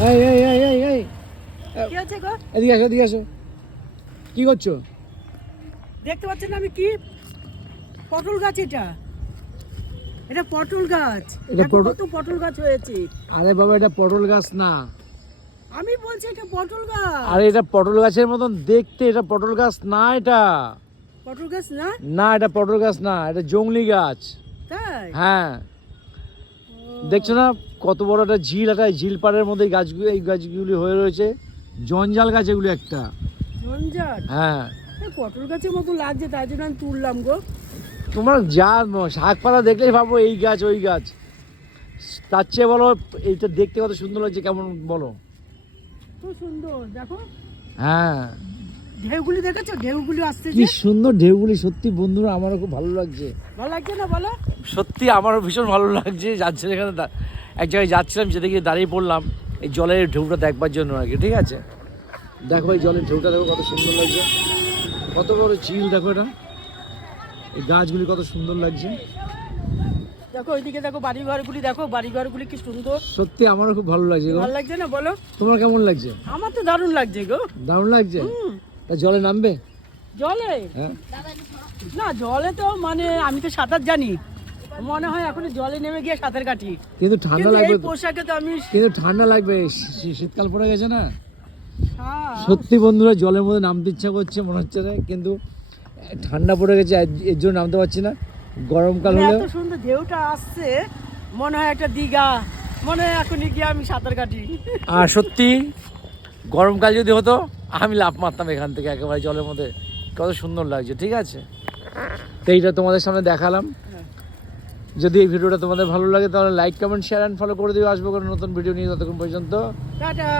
এই এই এই এই এই। কি গো? এদিকে আসো এদিকে আসো। কি করছ? দেখতে পাচ্ছেন আমি কি? পটল গাছ এটা। এটা পটল গাছ। এটা পটল- কত পটল গাছ হয়েছে। আরে বাবা এটা পটল গাছ না। আমি বলছি এটা পটল গাছ। আরে এটা পটল গাছের মতন দেখতে এটা পটল গাছ না এটা। পটল গাছ না? না এটা পটল গাছ না এটা জংলি গাছ। তাই? হ্যাঁ। দেখছ না? কত বড় একটা ঝিল একটা ঝিল পাড়ের মধ্যে গাছগুলো এই গাছগুলি হয়ে রয়েছে। জঞ্জাল গাছ এগুলো একটা। ঝঞ্ঝাট হ্যাঁ। পটল গাছের মতো লাগছে তাই জন্য আমি তুললাম গো। তোমার যা শাক পাতা দেখলেই ভাবো এই গাছ ওই গাছ। তার চেয়ে বলো এইটা দেখতে কত সুন্দর লাগছে কেমন বলো? খুব সুন্দর দেখো। হ্যাঁ। ঢেউগুলি দেখেছ? ঢেউগুলি আসছে কি সুন্দর ঢেউগুলি সত্যি বন্ধুরা আমারও খুব ভালো লাগছে। ভালো লাগছে না বলো? সত্যি আমারও ভীষণ ভালো লাগছে যাচ্ছে এখানে এক জায়গায় যাচ্ছিলাম যেতে গিয়ে দাঁড়িয়ে পড়লাম। এই জলের ঢেউটা দেখবার জন্য আর কি ঠিক আছে? দেখো এই জলের ঢেউটা দেখো কত সুন্দর লাগছে। কত বড় ঝিল দেখো এটা। এই গাছগুলি কত সুন্দর লাগছে। দেখো ওইদিকে দেখো বাড়ি ঘরগুলি দেখো বাড়ি ঘরগুলি কি সুন্দর। সত্যি আমারও খুব ভালো লাগছে গো। ভালো লাগছে না বলো। তোমার কেমন লাগছে? আমার তো দারুণ লাগছে গো। দারুণ লাগছে? তা জলে নামবে? জলে? হ্যাঁ। না জলে তো মানে আমি তো সাঁতার জানি। মনে হয় এখন জলে নেমে গিয়ে সাঁতার কাটি। কিন্তু ঠান্ডা লাগবে পোশাকে তো আমি কিন্তু ঠান্ডা লাগবে শীতকাল পড়ে গেছে না? হ্যাঁ, সত্যি বন্ধুরা জলের মধ্যে নামতে ইচ্ছা করছে মনে হচ্ছে না কিন্তু ঠান্ডা পড়ে গেছে এর- জন্য নামতে পারছি না। গরমকাল মানে হলে এত সুন্দর ঢেউটা আসছে মনে হয় একটা দীঘা মনে হয় এখনই গিয়ে আমি সাঁতার কাটি। আর সত্যি গরমকাল যদি হতো আমি লাভ মারতাম এখান থেকে একেবারে জলের মধ্যে। কত সুন্দর লাগছে ঠিক আছে? তো এইটা তোমাদের সামনে দেখালাম। যদি এই ভিডিওটা তোমাদের ভালো লাগে তাহলে like comment share and follow করে দিও। আসব কোনো নতুন ভিডিও নিয়ে ততক্ষণ পর্যন্ত। টাটা!